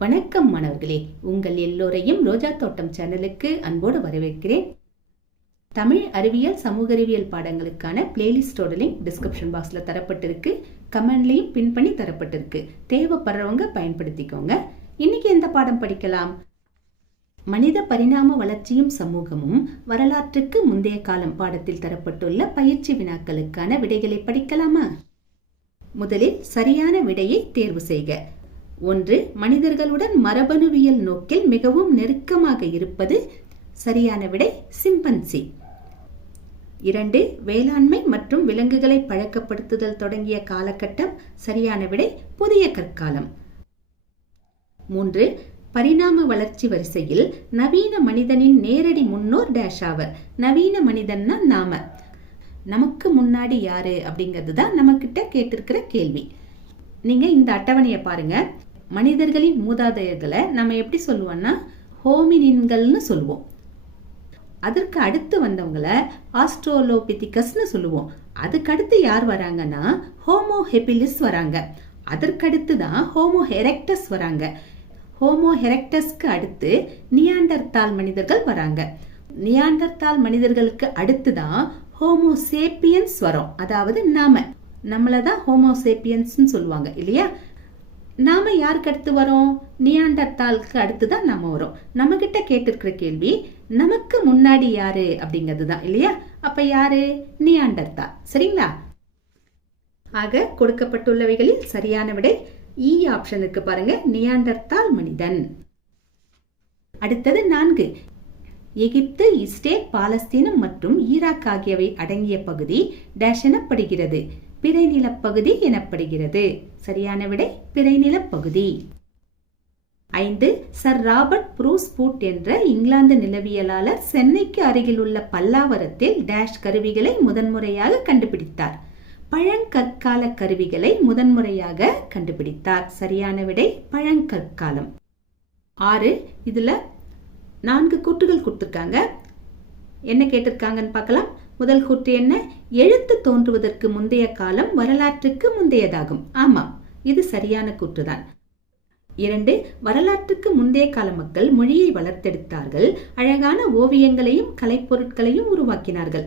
வணக்கம் மாணவர்களே. உங்கள் எல்லோரையும் ரோஜா தோட்டம் சேனலுக்கு அன்போடு வரவேற்கிறேன். தமிழ் அறிவியல் சமூக அறிவியல் பாடங்களுக்கான பிளேலிஸ்டோட லிங்க் டிஸ்கிரிப்ஷன் பாக்ஸில் தரப்பட்டிருக்கு. கமெண்ட்லையும் பின் பண்ணி தரப்பட்டிருக்கு. தேவைப்படுறவங்க பயன்படுத்திக்கோங்க. இன்னைக்கு எந்த பாடம் படிக்கலாம்? மனித பரிணாம வளர்ச்சியும் சமூகமும் வரலாற்றுக்கு முந்தைய காலம் பாடத்தில் தரப்பட்டுள்ள பயிற்சி வினாக்களுக்கான விடைகளை படிக்கலாமா? முதலில் சரியான விடையை தேர்வு செய்க. ஒன்று மனிதர்களுடன் மரபணுவியல் நோக்கில் மிகவும் நெருக்கமாக இருப்பது சரியான விடை சிம்பன்சி. இரண்டு வேளாண்மை மற்றும் விலங்குகளை பழக்கப்படுத்துதல் தொடங்கிய காலகட்டம் சரியான விடை புதிய கற்காலம். மூன்று பரிணாம வளர்ச்சி வரிசையில் நவீன மனிதனின் நேரடி முன்னோர் டேஷ் ஆவர் நவீன மனிதன்னா நாம. நமக்கு முன்னாடி யாரு அப்படிங்கிறது தான் நம்மக்கிட்ட கேட்டிருக்கிற கேள்வி. நீங்க இந்த அட்டவணையை பாருங்க. மனிதர்களின் மூதாதையர்களை நம்ம எப்படி சொல்லுவோம்னா ஹோமினின்கள்னு சொல்லுவோம். அதற்கு அடுத்து வந்தவங்கள ஆஸ்ட்ரோலோபிதிகஸ்னு சொல்லுவோம். அதுக்கடுத்து யார் வராங்கன்னா ஹோமோ ஹெபிலிஸ் வராங்க. அதற்கடுத்து தான் ஹோமோ ஹெரெக்டஸ் வராங்க. ஹோமோ ஹெரெக்டஸ்க்கு அடுத்து நியாண்டர்தால் மனிதர்கள் வராங்க. நியாண்டர்தால் மனிதர்களுக்கு அடுத்து தான் ஹோமோ சேப்பியன்ஸ் வரும். அதாவது நாம. நம்மளை தான் ஹோமோ சேப்பியன்ஸ்னு சொல்லுவாங்க இல்லையா? நாம யாருக்கு அடுத்து வரோம்? நியாண்டர்தாலுக்கு அடுத்து தான் நாம வரோம். நம்ம கிட்ட கேட்டிருக்கிற கேள்வி நமக்கு முன்னாடி யாரு அப்படிங்கிறது தான் இல்லையா? அப்ப யாரு? நியாண்டர்தால் சரிங்களா? ஆக கொடுக்கப்பட்டுள்ளவைகளில் சரியான விடை e இ ஆப்ஷனுக்கு பாருங்க. நியாண்டர்த்தால் மனிதன். அடுத்தது நான்கு. எகிப்து இஸ்ரேல் பாலஸ்தீனம் மற்றும் ஈராக் ஆகியவை அடங்கிய பகுதி டேஷ் எனப்படுகிறது. பிறைநிலப்பகுதி எனப்படுகிறது. சரியான விடை பிறைநிலப்பகுதி. ஐந்து சர் ராபர்ட் ப்ரூஸ் பூட் என்ற இங்கிலாந்து நிலவியலாளர் சென்னைக்கு அருகில் உள்ள பல்லாவரத்தில் டேஷ் கருவிகளை முதன்முறையாக கண்டுபிடித்தார். பழங்கற்கால கருவிகளை முதன்முறையாக கண்டுபிடித்தார். சரியான விடை பழங்கற்காலம். ஆறு இதுல நான்கு கூட்டுகள் கொடுத்துருக்காங்க. என்ன கேட்டிருக்காங்கன்னு பார்க்கலாம். முதல் கூற்று என்ன? எழுத்து தோன்றுவதற்கு முந்தைய காலம் வரலாற்றுக்கு முந்தையதாகும். ஆமாம் இது சரியான கூற்றுதான். இரண்டு வரலாற்றுக்கு முந்தைய கால மக்கள் மொழியை வளர்த்தெடுத்தார்கள். அழகான ஓவியங்களையும் கலைப்பொருட்களையும் உருவாக்கினார்கள்.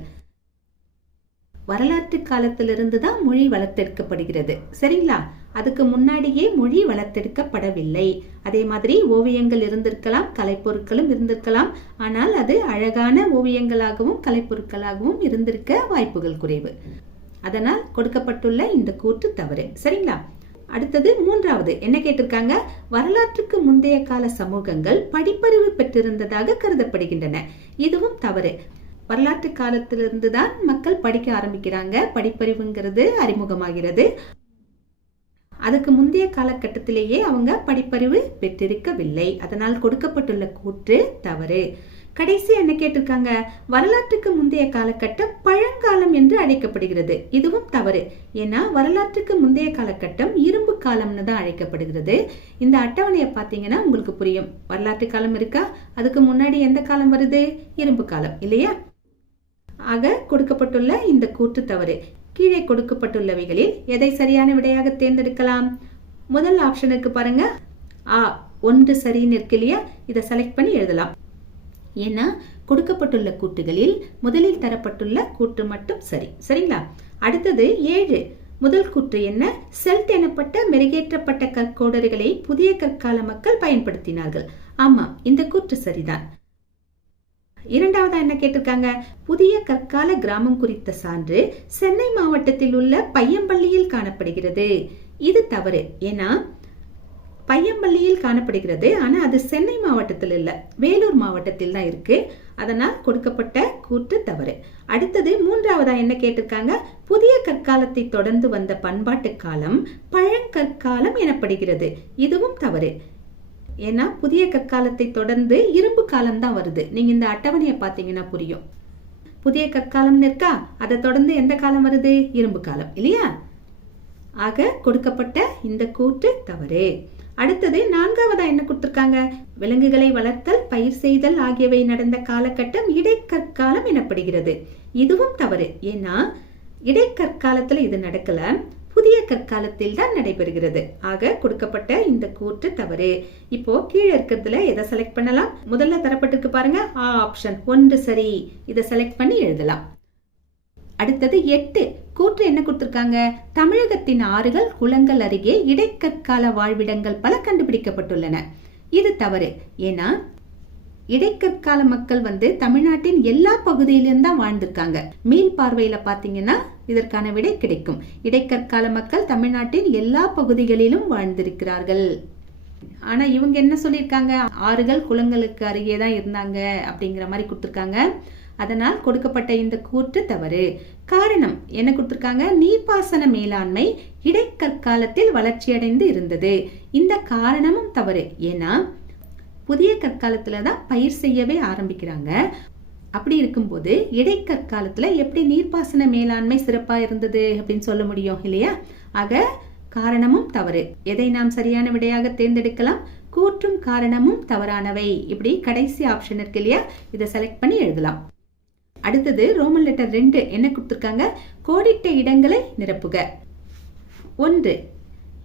வரலாற்று காலத்திலிருந்து தான் மொழி வளர்த்தெடுக்கப்படுகிறது. சரிங்களா? அதுக்கு முன்னாடியே மொழி வளர்த்தெடுக்கப்படவில்லை. அதே மாதிரி ஓவியங்கள் இருந்திருக்கலாம் கலைப்பொருட்களும் இருந்திருக்கலாம். ஆனால் அது அழகான ஓவியங்களாகவும் கலைப்பொருட்களாகவும் இருந்திருக்க வாய்ப்புகள் குறைவு. அதனால் கொடுக்கப்பட்டுள்ள இந்த கூற்று தவறு. சரிங்களா? அடுத்தது மூன்றாவது. என்ன கேட்டிருக்காங்க? வரலாற்றுக்கு முந்தைய கால சமூகங்கள் படிப்பறிவு பெற்றிருந்ததாக கருதப்படுகின்றன. இதுவும் தவறு. வரலாற்று காலத்திலிருந்து தான் மக்கள் படிக்க ஆரம்பிக்கிறாங்க. படிப்பறிவுங்கிறது அறிமுகமாகிறது. அதுக்கு முந்தைய காலகட்டத்திலேயே அவங்க படிப்பறிவு பெற்றிருக்கவில்லை. அதனால் கொடுக்கப்பட்டுள்ள கூற்று தவறு. கடைசி என்ன கேட்டிருக்காங்க? வரலாற்றுக்கு முந்தைய காலகட்டம் பழங்காலம் என்று அழைக்கப்படுகிறது. இதுவும் தவறு. ஏன்னா வரலாற்றுக்கு முந்தைய காலகட்டம் இரும்பு காலம்னு தான் அழைக்கப்படுகிறது. இந்த அட்டவணையை பார்த்தீங்கன்னா உங்களுக்கு புரியும். வரலாற்று காலம் இருக்கா? அதுக்கு முன்னாடி எந்த காலம் வருது? இரும்பு காலம். இல்லையா? ஆக கொடுக்கப்பட்டுள்ள இந்த கூற்று தவறு. கீழே கொடுக்கப்பட்டுள்ளவைகளில் எதை சரியான விடையாக தேர்ந்தெடுக்கலாம்? முதல் ஆப்ஷனுக்கு பாருங்க. ஆ ஒன்று சரின்னு இருக்கு இல்லையா இதை செலக்ட் பண்ணி எழுதலாம். ஏன்னா கொடுக்கப்பட்டுள்ள கூட்டுகளில் முதலில் தரப்பட்டுள்ள கூற்று மட்டும் சரி. சரிங்களா? அடுத்தது ஏழு. முதல் கூற்று என்ன? செல்ட் எனப்பட்ட மெருகேற்றப்பட்ட கற்கோடர்களை புதிய கற்கால மக்கள் பயன்படுத்தினார்கள். ஆமா இந்த கூற்று சரிதான். இரண்டாவதா என்ன கேட்டிருக்காங்க? புதிய கற்கால கிராமம் குறித்த சான்று சென்னை மாவட்டத்தில் உள்ள பையம்பள்ளியில் காணப்படுகிறது. இது தவறு. ஏன்னா பையம்பள்ளியில் காணப்படுகிறது. ஆனா அது சென்னை மாவட்டத்தில் இல்ல. வேலூர் மாவட்டத்தில் தான் இருக்கு. அதனால் கொடுக்கப்பட்ட கூற்று தவறு. அடுத்தது மூன்றாவதா என்ன கேட்டிருக்காங்க? புதிய கற்காலத்தை தொடர்ந்து வந்த பண்பாட்டு காலம் பழங்கற்காலம் எனப்படுகிறது. இதுவும் தவறு. ஏன்னா புதிய கற்காலத்தை தொடர்ந்து இரும்பு காலம் தான் வருது. நீங்க இந்த அட்டவணையை பார்த்தீங்கன்னா புரியும். புதிய கற்காலம்னு இருக்கா அதை தொடர்ந்து எந்த காலம் வருது? இரும்பு காலம் இல்லையா? ஆக கொடுக்கப்பட்ட இந்த கூற்று தவறு. அடுத்தது நான்காவதா என்ன கொடுத்துருக்காங்க? விலங்குகளை வளர்த்தல் பயிர் செய்தல் ஆகியவை நடந்த காலகட்டம் இடைக்கற்காலம் எனப்படுகிறது. இதுவும் தவறு. ஏன்னா இடைக்கற்காலத்துல இது நடக்கல. புதிய கற்காலத்தில் தான் நடைபெறுகிறது. ஆக கொடுக்கப்பட்ட இந்த கூற்று தவறு. இப்போ கீழே இருக்கிறதுல எதை செலக்ட் பண்ணலாம்? முதல்ல தரப்பட்டிருக்கு பாருங்க. ஆ ஆப்ஷன் ஒன்று சரி. இதை செலக்ட் பண்ணி எழுதலாம். அடுத்தது எட்டு. கூற்று என்ன கொடுத்திருக்காங்க? தமிழகத்தின் ஆறுகள் குளங்கள் அருகே இடைக்கற்கால வாழ்விடங்கள் பல கண்டுபிடிக்கப்பட்டுள்ளன. இது தவறு. ஏன்னா இடைக்கற்கால மக்கள் வந்து தமிழ்நாட்டின் எல்லா பகுதியிலும் தான் வாழ்ந்திருக்காங்க. மீள் பார்வையில பாத்தீங்கன்னா இதற்கான விடை கிடைக்கும். இடைக்கற்கால மக்கள் தமிழ்நாட்டின் எல்லா பகுதிகளிலும் வாழ்ந்திருக்கிறார்கள். ஆனா இவங்க என்ன சொல்லியிருக்காங்க? ஆறுகள் குளங்களுக்கு அருகே தான் இருந்தாங்க அப்படிங்கிற மாதிரி கொடுத்துருக்காங்க. அதனால் கொடுக்கப்பட்ட இந்த கூற்று தவறு. காரணம் என்ன கொடுத்திருக்காங்க? நீர்ப்பாசன மேலாண்மை இடைக்கற்காலத்தில் வளர்ச்சியடைந்து இருந்தது. இந்த காரணமும் தவறு. ஏன்னா புதிய கற்காலத்தில் தான் பயிர் செய்யவே ஆரம்பிக்கிறாங்க. அப்படி இருக்கும்போது இடைக்கற்காலத்தில் எப்படி நீர்ப்பாசன மேலாண்மை சிறப்பாக இருந்தது அப்படின்னு சொல்ல முடியும் இல்லையா? ஆக காரணமும் தவறு. எதை நாம் சரியான விடையாக தேர்ந்தெடுக்கலாம்? கூற்றும் காரணமும் தவறானவை. இப்படி கடைசி ஆப்ஷன் இருக்கு இல்லையா? இதை செலக்ட் பண்ணி எழுதலாம். அடுத்தது ரோமன் லெட்டர் ரெண்டு என்ன கொடுத்துருக்காங்க? கோடிட்ட இடங்களை நிரப்புக. ஒன்று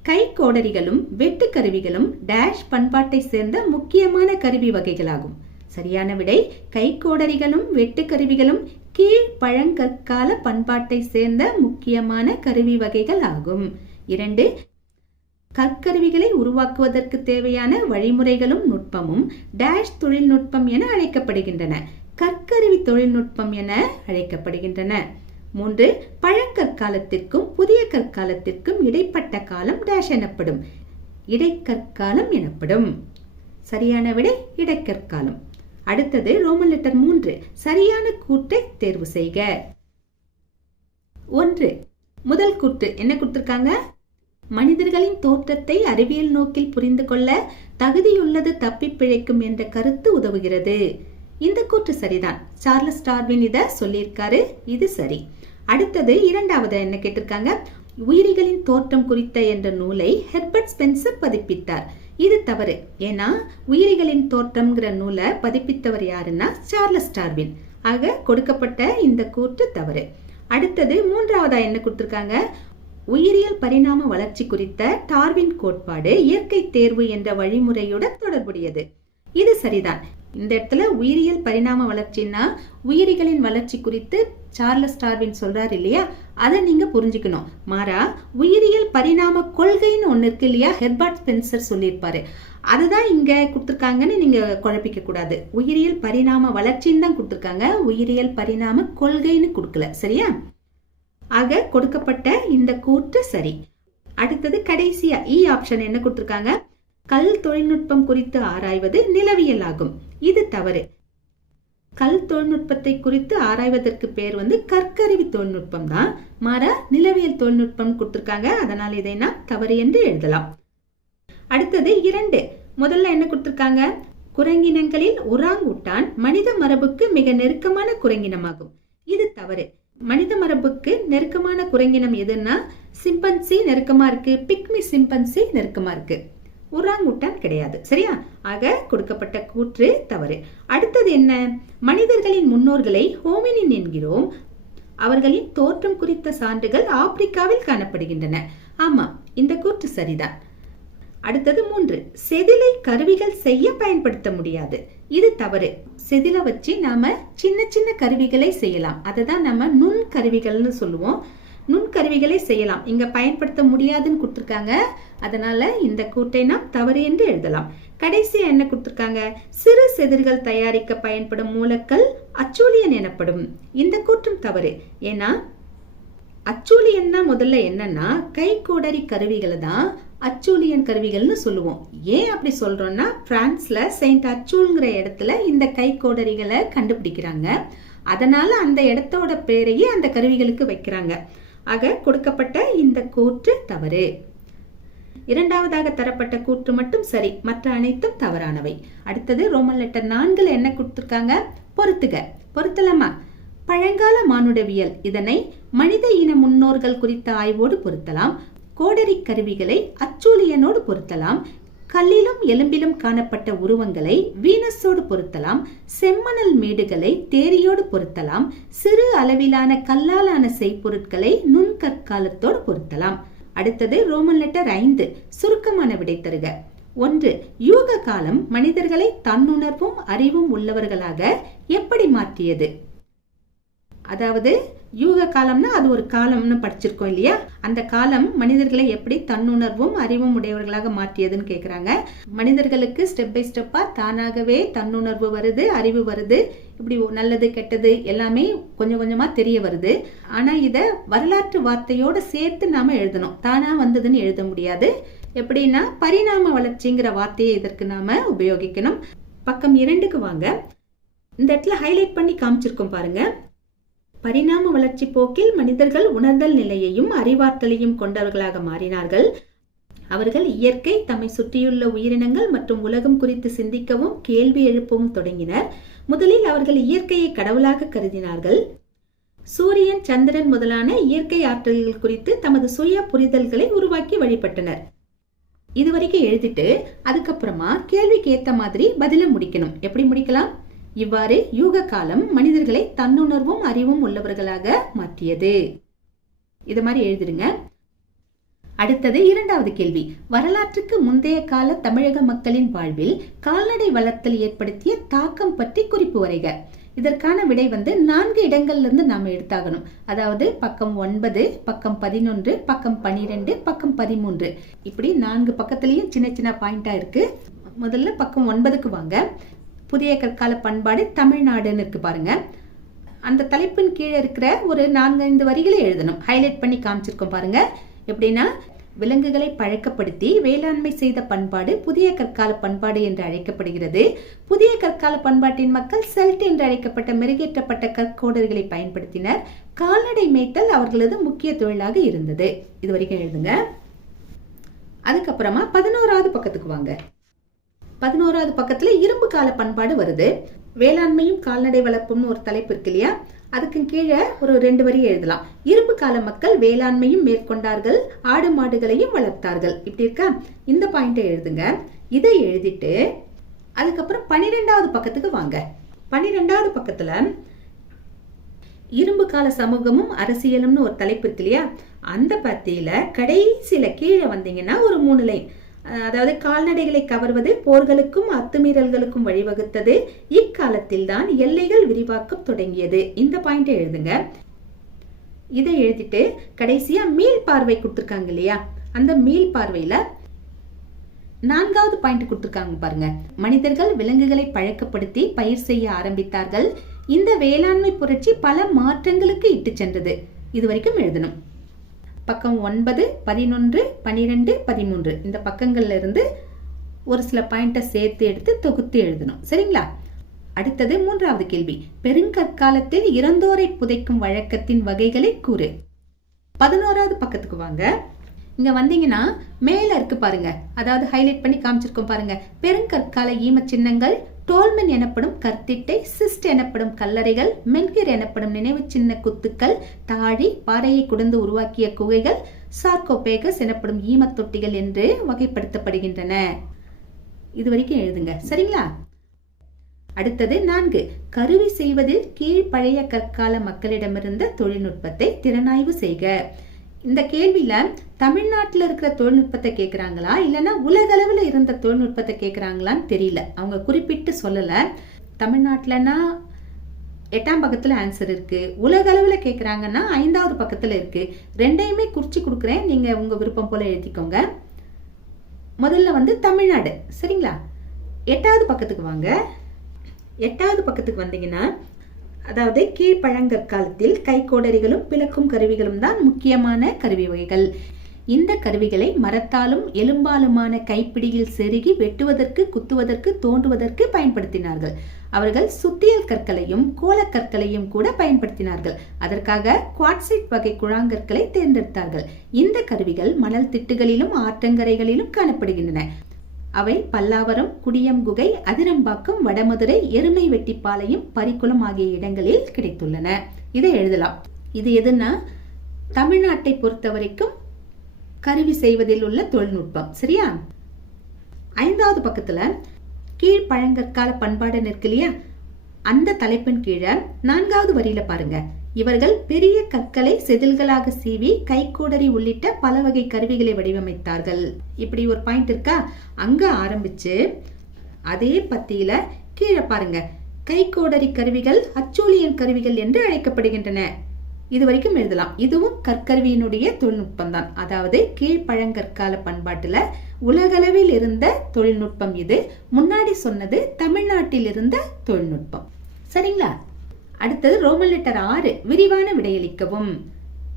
கை கோடரிகளும் வெட்டு கருவிகளும் டேஷ் பண்பாட்டை சேர்ந்த முக்கியமான கருவி வகைகளாகும். சரியான விடை கை கோடரிகளும் வெட்டு கருவிகளும் கீழ் பழங்கற்கால பண்பாட்டை சேர்ந்த முக்கியமான கருவி வகைகள் ஆகும். இரண்டு கற்கருவிகளை உருவாக்குவதற்கு தேவையான வழிமுறைகளும் நுட்பமும் டேஷ் தொழில்நுட்பம் என அழைக்கப்படுகின்றன. கற்கருவி தொழில்நுட்பம் என அழைக்கப்படுகின்றன. மூன்று பழங்கற்காலத்திற்கும் புதிய கற்காலத்திற்கும் இடைப்பட்ட காலம் டேஷ் எனப்படும். இடைக்கற்காலம் எனப்படும். சரியான விடை இடைக்கற்காலம். அடுத்தது ரோமன் லெட்டர் மூன்று சரியான கூட்டை தேர்வு செய்க. ஒன்று முதல் கூற்று என்ன கொடுத்திருக்காங்க? மனிதர்களின் தோற்றத்தை அறிவியல் நோக்கில் புரிந்து கொள்ள தகுதியுள்ளது தப்பி பிழைக்கும் என்ற கருத்து உதவுகிறது. இந்த கூற்று சரிதான். சார்லஸ் டார்வின் இதை சொல்லியிருக்காரு இது சரி. அடுத்தது இரண்டாவது என்ன கேட்டிருக்காங்க? உயிரிகளின் தோற்றம் குறித்த என்ற நூலை ஹெர்பர்ட் ஸ்பென்சர் பதிப்பித்தார். இது தவறு. ஏன்னா உயிரிகளின் தோற்றம்ங்கிற நூலை பதிப்பித்தவர் யாருன்னா சார்லஸ் டார்வின். ஆக கொடுக்கப்பட்ட இந்த கூற்று தவறு. அடுத்தது மூன்றாவதா என்ன கொடுத்துருக்காங்க? உயிரியல் பரிணாம வளர்ச்சி குறித்த டார்வின் கோட்பாடு இயற்கை தேர்வு என்ற வழிமுறையுடன் தொடர்புடையது. இது சரிதான். இந்த இடத்துல உயிரியல் பரிணாம வளர்ச்சின்னா உயிரிகளின் வளர்ச்சி குறித்து சார்லஸ் டார்வின் சொல்றாரு இல்லையா? அதை நீங்க புரிஞ்சுக்கணும். மாறா உயிரியல் பரிணாம கொள்கைன்னு ஒன்று இருக்கு இல்லையா? ஹெர்பர்ட் ஸ்பென்சர் சொல்லியிருப்பாரு. அதுதான் இங்க கொடுத்துருக்காங்கன்னு நீங்க குழப்பிக்க கூடாது. உயிரியல் பரிணாம வளர்ச்சின்னு தான் கொடுத்துருக்காங்க. உயிரியல் பரிணாம கொள்கைன்னு கொடுக்கல. சரியா? ஆக கொடுக்கப்பட்ட இந்த கூற்று சரி. அடுத்தது கடைசியா e இ ஆப்ஷன் என்ன கொடுத்துருக்காங்க? கல் தொழில்நுட்பம் குறித்து ஆராய்வது நிலவியல் ஆகும் இது தவறு. கல் தொழில்நுட்பத்தை குறித்து ஆராய்வதற்கு பேர் வந்து கற்கருவி தொழில்நுட்பம் தான். மாற நிலவியல் தொழில்நுட்பம் கொடுத்துருக்காங்க. அதனால் இதை நாம் தவறு என்று எழுதலாம். அடுத்தது இரண்டு. முதல்ல என்ன கொடுத்துருக்காங்க? குரங்கினங்களில் உராங்குட்டான் மனித மரபுக்கு மிக நெருக்கமான குரங்கினமாகும். இது தவறு. மனித மரபுக்கு நெருக்கமான குரங்கினம் எதுன்னா சிம்பன்சி நெருக்கமா இருக்கு. பிக்மி சிம்பன்சி நெருக்கமா இருக்கு. உராங்குட்டான் கிடையாது. சரியா? ஆக கொடுக்கப்பட்ட கூற்று தவறு. அடுத்தது என்ன? மனிதர்களின் முன்னோர்களை ஹோமினின் என்கிறோம். அவர்களின் தோற்றம் குறித்த சான்றுகள் ஆப்பிரிக்காவில் காணப்படுகின்றன. ஆமா இந்த கூற்று சரிதான். அடுத்தது மூன்று. செதிலை கருவிகள் செய்ய பயன்படுத்த முடியாது. இது தவறு. செதில வச்சு நாம சின்ன சின்ன கருவிகளை செய்யலாம். அதை தான் நம்ம நுண் கருவிகள்னு சொல்லுவோம். நுண்கருவிகளை செய்யலாம். இங்க பயன்படுத்த முடியாதுன்னு கொடுத்துருக்காங்க. அதனால இந்த கூட்டை நாம் தவறு என்று எழுதலாம். கடைசியா என்ன கொடுத்துருக்காங்க? சிறு செதிர்கள் தயாரிக்க பயன்படும் மூலக்கல் அச்சூலியன் எனப்படும். இந்த கூற்றும் தவறு. ஏன்னா அச்சூலியன்னா முதல்ல என்னன்னா கை கோடரி கருவிகளை தான் அச்சூலியன் கருவிகள்னு சொல்லுவோம். ஏன் அப்படி சொல்றோம்னா பிரான்ஸ்ல செயின்ட் அச்சூல்ங்கிற இடத்துல இந்த கை கோடரிகளை கண்டுபிடிக்கிறாங்க. அதனால அந்த இடத்தோட பேரையே அந்த கருவிகளுக்கு வைக்கிறாங்க. ஆக கொடுக்கப்பட்ட இந்த கூற்று தவறு. இரண்டாவதாக தரப்பட்ட கூற்று மட்டும் சரி மற்ற அனைத்தும் தவறானவை. அடுத்தது ரோமன் லெட்டர் நான்குல என்ன கொடுத்துருக்காங்க? பொருத்துக. பொருத்தலாமா? பழங்கால மானுடவியல். இதனை மனித இன முன்னோர்கள் குறித்த ஆய்வோடு பொருத்தலாம். கோடரி கருவிகளை அச்சூழியனோடு பொருத்தலாம். கல்லிலும் எலும்பிலும் காணப்பட்ட உருவங்களை வீனஸோடு பொருத்தலாம் செம்மணல் மேடுகளை தேரியோடு பொருத்தலாம் சிறு அளவிலான கல்லாலான செய்பொருட்களை நுண்கற்காலத்தோடு பொருத்தலாம். அடுத்தது ரோமன் லெட்டர் ஐந்து சுருக்கமான விடை தருக. ஒன்று யூக காலம் மனிதர்களை தன்னுணர்வும் அறிவும் உள்ளவர்களாக எப்படி மாற்றியது? அதாவது யூக காலம்னா அது ஒரு காலம்னு படிச்சிருக்கோம் இல்லையா? அந்த காலம் மனிதர்களை எப்படி தன்னுணர்வும் அறிவும் உடையவர்களாக மாற்றியதுன்னு கேட்குறாங்க மனிதர்களுக்கு ஸ்டெப் பை ஸ்டெப்பா தானாகவே தன்னுணர்வு வருது அறிவு வருது. இப்படி நல்லது கெட்டது எல்லாமே கொஞ்சம் கொஞ்சமா தெரிய வருது. ஆனா இத வரலாற்று வார்த்தையோட சேர்த்து நாம எழுதணும். தானா வந்ததுன்னு எழுத முடியாது. எப்படின்னா பரிணாம வளர்ச்சிங்கிற வார்த்தையை இதற்கு நாம உபயோகிக்கணும். பக்கம் இரண்டுக்கு வாங்க. இந்த இடத்துல ஹைலைட் பண்ணி காமிச்சிருக்கோம் பாருங்க. பரிணாம வளர்ச்சி போக்கில் மனிதர்கள் உணர்தல் நிலையையும் அறிவாற்றலையும் கொண்டவர்களாக மாறினார்கள். அவர்கள் இயற்கை தம்மை சுற்றியுள்ள உயிரினங்கள் மற்றும் உலகம் குறித்து சிந்திக்கவும் கேள்வி எழுப்பவும் தொடங்கினர். முதலில் அவர்கள் இயற்கையை கடவுளாக கருதினார்கள். சூரியன் சந்திரன் முதலான இயற்கை ஆற்றல்கள் குறித்து தமது சுய புரிதல்களை உருவாக்கி வழிபட்டனர். இதுவரைக்கும் எழுதிட்டு அதுக்கப்புறமா கேள்விக்கு ஏத்த மாதிரி பதில முடிக்கணும். எப்படி முடிக்கலாம்? இவ்வாறு யூக காலம் மனிதர்களை தன்னுணர்வும் அறிவும் உள்ளவர்களாக மாற்றியது. இது மாதிரி எழுதிடுங்க. அடுத்தது இரண்டாவது கேள்வி. வரலாற்றுக்கு முந்தைய கால தமிழக மக்களின் வாழ்வில் கால்நடை வளர்த்தல் ஏற்படுத்திய தாக்கம் பற்றி குறிப்பு வரைக. இதற்கான விடை வந்து நான்கு இடங்கள்ல இருந்து நாம எடுத்தாகணும். அதாவது பக்கம் ஒன்பது பக்கம் பதினொன்று பக்கம் பனிரெண்டு பக்கம் பதிமூன்று. இப்படி நான்கு பக்கத்துலயும் சின்ன சின்ன பாயிண்டா இருக்கு. முதல்ல பக்கம் ஒன்பதுக்கு வாங்க. புதிய கற்கால பண்பாடு தமிழ்நாடுன்னு இருக்கு பாருங்க. அந்த தலைப்பின் கீழே இருக்கிற ஒரு நான்கைந்து வரிகளை எழுதணும். ஹைலைட் பண்ணி காமிச்சிருக்கோம் பாருங்க. எப்படின்னா விலங்குகளை பழக்கப்படுத்தி வேளாண்மை செய்த பண்பாடு புதிய கற்கால பண்பாடு என்று அழைக்கப்படுகிறது. புதிய கற்கால பண்பாட்டின் மக்கள் செல்ட் என்று அழைக்கப்பட்ட மெருகேற்றப்பட்ட கற்கோடர்களை பயன்படுத்தினர். கால்நடை மேய்த்தல் அவர்களது முக்கிய தொழிலாக இருந்தது. இது வரைக்கும் எழுதுங்க. அதுக்கப்புறமா பதினோராவது பக்கத்துக்கு வாங்க. பதினோராவது பக்கத்துல இரும்பு கால பண்பாடு வருது. வேளாண்மையும் கால்நடை வளர்ப்பும்னு ஒரு தலைப்பு இருக்கு இல்லையா? அதுக்கு கீழே ஒரு ரெண்டு வரி எழுதலாம். இரும்பு கால மக்கள் வேளாண்மையும் மேற்கொண்டார்கள் ஆடு மாடுகளையும் வளர்த்தார்கள். இப்படி இருக்கா? இந்த பாயிண்டை எழுதுங்க. இதை எழுதிட்டு அதுக்கப்புறம் பன்னிரெண்டாவது பக்கத்துக்கு வாங்க. பன்னிரெண்டாவது பக்கத்துல இரும்பு கால சமூகமும் அரசியலும்னு ஒரு தலைப்பு இருக்கு இல்லையா? அந்த பத்தியில கடைசியில கீழே வந்தீங்கன்னா ஒரு மூணு லைன் அதாவது கால்நடைகளை கவர்வது போர்களுக்கும் அத்துமீறல்களுக்கும் வழிவகுத்தது. இக்காலத்தில் தான் எல்லைகள் விரிவாக்கம் தொடங்கியது. இந்த பாயிண்ட் எழுதுங்க. இதை எழுதிட்டு கடைசியா மீள் பார்வை கொடுத்துருக்காங்க இல்லையா? அந்த மீள் பார்வையில நான்காவது பாயிண்ட் கொடுத்துருக்காங்க பாருங்க. மனிதர்கள் விலங்குகளை பழக்கப்படுத்தி பயிர் செய்ய ஆரம்பித்தார்கள். இந்த வேளாண்மை புரட்சி பல மாற்றங்களுக்கு இட்டு சென்றது. இது வரைக்கும் எழுதணும். பக்கம் ஒன்பது பதினொன்று பனிரெண்டு பதிமூன்று. இந்த பக்கங்கள்ல இருந்து ஒரு சில பாயிண்ட்டை சேர்த்து எடுத்து தொகுத்து எழுதணும். சரிங்களா? அடுத்தது மூன்றாவது கேள்வி. பெருங்கற்காலத்தில் இறந்தோரை புதைக்கும் வழக்கத்தின் வகைகளை கூறு. பதினோராவது பக்கத்துக்கு வாங்க. இங்க வந்தீங்கன்னா மேல இருக்கு பாருங்க. அதாவது ஹைலைட் பண்ணி காமிச்சிருக்கோம் பாருங்க. பெருங்கற்கால ஈம சின்னங்கள் டோல்மென் எனப்படும் கர்த்திட்டை சிஸ்ட் எனப்படும் கல்லறைகள் மென்கிர் எனப்படும் நினைவு சின்ன குத்துக்கள் தாழி பாறையை குடந்து உருவாக்கிய குகைகள் சார்கோபேகஸ் எனப்படும் ஈமத்தொட்டிகள் என்று வகைப்படுத்தப்படுகின்றன. இது வரைக்கும் எழுதுங்க. சரிங்களா? அடுத்தது நான்கு. கருவி செய்வதில் கீழ் பழைய கற்கால மக்களிடமிருந்த தொழில்நுட்பத்தை திறனாய்வு செய்க. இந்த கேள்வியில தமிழ்நாட்டில் இருக்கிற தொழில்நுட்பத்தை கேட்குறாங்களா இல்லைன்னா உலகளவில் இருந்த தொழில்நுட்பத்தை கேட்குறாங்களான்னு தெரியல. அவங்க குறிப்பிட்டு சொல்லலை. தமிழ்நாட்டிலனா எட்டாம் பக்கத்தில் ஆன்சர் இருக்குது உலகளவில் கேட்குறாங்கன்னா ஐந்தாவது பக்கத்தில் இருக்குது ரெண்டையுமே குறித்து கொடுக்குறேன். நீங்கள் உங்கள் விருப்பம் போல் எழுதிக்கோங்க. முதல்ல வந்து தமிழ்நாடு. சரிங்களா? எட்டாவது பக்கத்துக்கு வாங்க. எட்டாவது பக்கத்துக்கு வந்தீங்கன்னா அதாவது கீழ்ப்பழங்கற்காலத்தில் கைக்கோடரிகளும் பிளக்கும் கருவிகளும் தான் முக்கியமான கருவி வகைகள். இந்த கருவிகளை மரத்தாலும் எலும்பாலுமான கைப்பிடியில் செருகி வெட்டுவதற்கு குத்துவதற்கு தோண்டுவதற்கு பயன்படுத்தினார்கள். அவர்கள் சுத்தியல் கற்களையும் கோலக்கற்களையும் கூட பயன்படுத்தினார்கள். அதற்காக குவாட்சைட் வகை குழாங்கற்களை தேர்ந்தெடுத்தார்கள். இந்த கருவிகள் மணல் திட்டுகளிலும் ஆற்றங்கரைகளிலும் காணப்படுகின்றன. அவை பல்லாவரம் குடியம்குகை அதிரம்பாக்கம் வடமதுரை எருமை வெட்டிப்பாளையம் பரிக்குளம் ஆகிய இடங்களில் கிடைத்துள்ளன. இதை எழுதலாம். இது எதுன்னா? தமிழ்நாட்டை பொறுத்த வரைக்கும் கருவி செய்வதில் உள்ள தொழில்நுட்பம். சரியா? ஐந்தாவது பக்கத்துல கீழ் பழங்கற்கால பண்பாடு இருக்கு இல்லையா அந்த தலைப்பின் கீழே நான்காவது வரியில பாருங்க. இவர்கள் பெரிய கற்களை செதில்களாக சீவி கைக்கோடரி உள்ளிட்ட பல வகை கருவிகளை வடிவமைத்தார்கள். இப்படி ஒரு பாயிண்ட் இருக்கா? அங்க ஆரம்பிச்சு அதே பத்தியில கீழே பாருங்க. கைக்கோடரி கருவிகள் அச்சோலியன் கருவிகள் என்று அழைக்கப்படுகின்றன. இது வரைக்கும் எழுதலாம். இதுவும் கற்கருவியினுடைய தொழில்நுட்பம் தான். அதாவது கீழ்ப்பழங்கற்கால பண்பாட்டுல உலகளவில் இருந்த தொழில்நுட்பம் இது. முன்னாடி சொன்னது தமிழ்நாட்டில் இருந்த தொழில்நுட்பம். சரிங்களா? அடுத்தது ரோமன் லெட்டர் ஆறு விரிவான விடையளிக்கவும்.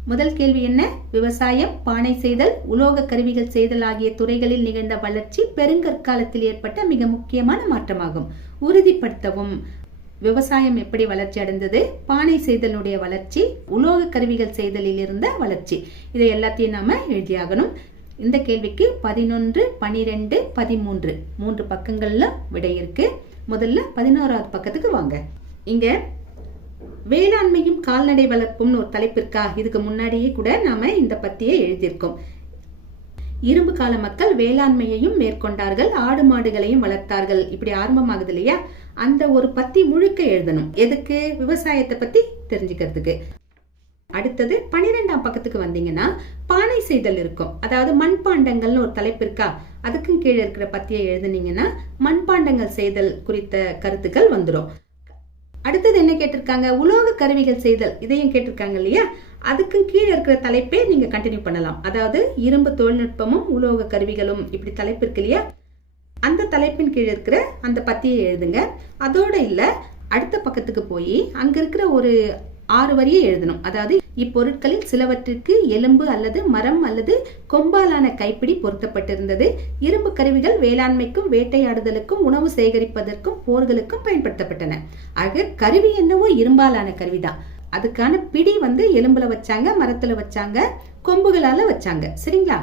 முதல் கேள்வி என்ன? விவசாயம் பானை செய்தல் உலோக கருவிகள் செய்தல் ஆகிய துறைகளில் நிகழ்ந்த வளர்ச்சி பெருங்கற்காலத்தில் ஏற்பட்ட மிக முக்கியமான மாற்றமாகும். உறுதிப்படுத்தவும். விவசாயம் எப்படி வளர்ச்சி அடைந்தது? பானை செய்தலுடைய வளர்ச்சி உலோக கருவிகள் செய்தலில் இருந்த வளர்ச்சி. இதை எல்லாத்தையும் நாம எழுதியாகணும். இந்த கேள்விக்கு பதினொன்று பனிரெண்டு பதிமூன்று. மூன்று பக்கங்கள்ல விடை இருக்கு. முதல்ல பதினோராவது பக்கத்துக்கு வாங்க. இங்க வேளாண்மையும் கால்நடை வளர்ப்பும்னு ஒரு தலைப்பிற்கா? இதுக்கு முன்னாடியே கூட நாம இந்த பத்தியை எழுதியிருக்கோம். இரும்பு கால மக்கள் வேளாண்மையையும் மேற்கொண்டார்கள் ஆடு மாடுகளையும் வளர்த்தார்கள். இப்படி ஆரம்பமாகுது இல்லையா? அந்த ஒரு பத்தி முழுக்க எழுதணும். எதுக்கு? விவசாயத்தை பத்தி தெரிஞ்சுக்கிறதுக்கு. அடுத்தது பனிரெண்டாம் பக்கத்துக்கு வந்தீங்கன்னா பானை செய்தல் இருக்கும். அதாவது மண்பாண்டங்கள்னு ஒரு தலைப்பு இருக்கா அதுக்கும் கீழே இருக்கிற பத்தியை எழுதுனீங்கன்னா மண்பாண்டங்கள் செய்தல் குறித்த கருத்துக்கள் வந்துடும் அடுத்தது என்ன கேட்டிருக்காங்க? உலோக கருவிகள் செய்தல். இதையும் கேட்டிருக்காங்க இல்லையா? அதுக்கு கீழே இருக்கிற தலைப்பே நீங்க கண்டினியூ பண்ணலாம். அதாவது இரும்பு தொழில்நுட்பமும் உலோக கருவிகளும் இப்படி தலைப்பு இருக்கு இல்லையா? அந்த தலைப்பின் கீழே இருக்கிற அந்த பத்தியை எழுதுங்க. அதோட இல்ல அடுத்த பக்கத்துக்கு போய் அங்க இருக்கிற ஒரு ஆறு வரியை எழுதணும். அதாவது இப்பொருட்களில் சிலவற்றிற்கு எலும்பு அல்லது மரம் அல்லது கொம்பாலான கைப்பிடி பொருத்தப்பட்டிருந்தது. இரும்பு கருவிகள் வேளாண்மைக்கும் வேட்டையாடுதலுக்கும் உணவு சேகரிப்பதற்கும் போர்களுக்கும் பயன்படுத்தப்பட்டன. ஆக கருவி என்னவோ இரும்பாலான கருவிதான். அதுக்கான பிடி வந்து எலும்புல வச்சாங்க மரத்துல வச்சாங்க கொம்புகளால வச்சாங்க. சரிங்களா?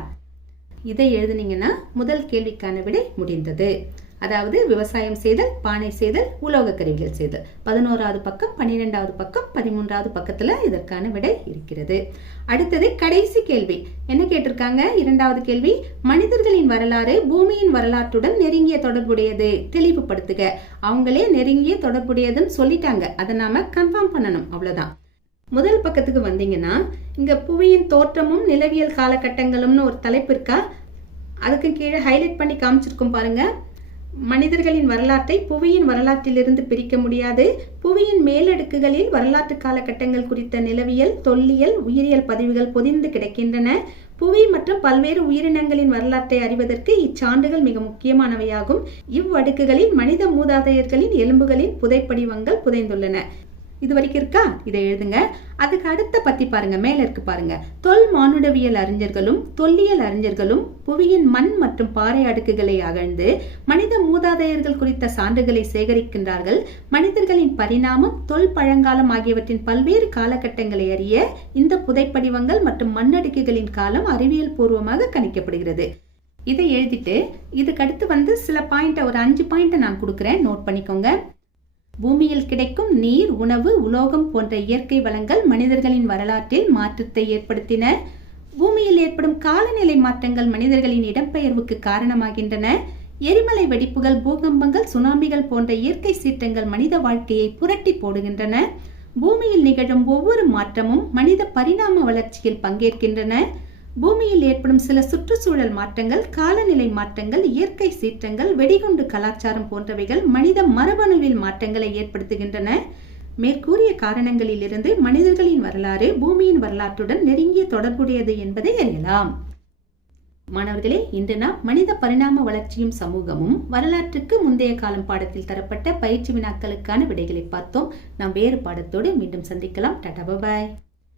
இதை எழுதுனீங்கன்னா முதல் கேள்விக்கான விடை முடிந்தது. அதாவது விவசாயம் செய்தல் பானை செய்தல் உலோக கருவிகள் செய்தல். பதினோராவது பக்கம் பன்னிரெண்டாவது பக்கம் பதிமூன்றாவது பக்கத்துல இதற்கான விடை இருக்கிறது. அடுத்தது கடைசி கேள்வி. என்ன கேட்டிருக்காங்க? இரண்டாவது கேள்வி. மனிதர்களின் வரலாறு பூமியின் வரலாற்றுடன் நெருங்கிய தொடர்புடையது. தெளிவுபடுத்துக. அவங்களே நெருங்கிய தொடர்புடையதுன்னு சொல்லிட்டாங்க. அதை நாம கன்ஃபார்ம் பண்ணணும். அவ்வளவுதான். முதல் பக்கத்துக்கு வந்தீங்கன்னா இங்க புவியின் தோற்றமும் நிலவியல் காலகட்டங்களும்னு ஒரு தலைப்பு இருக்கா? அதுக்கு கீழே ஹைலைட் பண்ணி காமிச்சிருக்கோம் பாருங்க. மனிதர்களின் வரலாற்றை புவியின் வரலாற்றிலிருந்து பிரிக்க முடியாது. புவியின் மேலடுக்குகளில் வரலாற்று காலகட்டங்கள் குறித்த நிலவியல் தொல்லியல் உயிரியல் பதிவுகள் பொதிந்து கிடக்கின்றன. புவி மற்றும் பல்வேறு உயிரினங்களின் வரலாற்றை அறிவதற்கு இச்சான்றுகள் மிக முக்கியமானவையாகும். இவ்வடுக்குகளில் மனித மூதாதையர்களின் எலும்புகளின் புதைப்படிவங்கள் புதைந்துள்ளன. இது வரைக்கும் இருக்கா? இதை எழுதுங்க. அதுக்கு அடுத்த பத்தி பாருங்க. மேல இருக்கு பாருங்க. தொல் மானுடவியல் அறிஞர்களும் தொல்லியல் அறிஞர்களும் புவியின் மண் மற்றும் பாறை அடுக்குகளை அகழ்ந்து மனித மூதாதையர்கள் குறித்த சான்றுகளை சேகரிக்கின்றார்கள். மனிதர்களின் பரிணாமம் தொல் பழங்காலம் ஆகியவற்றின் பல்வேறு காலகட்டங்களை அறிய இந்த புதைப்படிவங்கள் மற்றும் மண்ணடுக்குகளின் காலம் அறிவியல் பூர்வமாக கணிக்கப்படுகிறது. இதை எழுதிட்டு இதுக்கு அடுத்து வந்து சில பாயிண்ட ஒரு அஞ்சு பாயிண்ட நான் கொடுக்குறேன். நோட் பண்ணிக்கோங்க. பூமியில் கிடைக்கும் நீர் உணவு உலோகம் போன்ற இயற்கை வளங்கள் மனிதர்களின் வரலாற்றில் மாற்றத்தை ஏற்படுத்தின. பூமியில் ஏற்படும் காலநிலை மாற்றங்கள் மனிதர்களின் இடம்பெயர்வுக்கு காரணமாகின்றன. எரிமலை வெடிப்புகள் பூகம்பங்கள் சுனாமிகள் போன்ற இயற்கை சீற்றங்கள் மனித வாழ்க்கையை புரட்டி போடுகின்றன. பூமியில் நிகழும் ஒவ்வொரு மாற்றமும் மனித பரிணாம வளர்ச்சியில் பங்கேற்கின்றன. பூமியில் ஏற்படும் சில சுற்றுச்சூழல் மாற்றங்கள் காலநிலை மாற்றங்கள் இயற்கை சீற்றங்கள் வெடிகுண்டு கலாச்சாரம் போன்றவைகள் மனித மரபணுவில் மாற்றங்களை ஏற்படுத்துகின்றன. மேற்கூறிய காரணங்களிலிருந்து மனிதர்களின் வரலாறு பூமியின் வரலாற்றுடன் நெருங்கிய தொடர்புடையது என்பதை அறியலாம். மாணவர்களே இன்று நாம் மனித பரிணாம வளர்ச்சியும் சமூகமும் வரலாற்றுக்கு முந்தைய காலம் பாடத்தில் தரப்பட்ட பயிற்சி வினாக்களுக்கான விடைகளை பார்த்தோம். நாம் வேறு பாடத்தோடு மீண்டும் சந்திக்கலாம். டாடா பாய்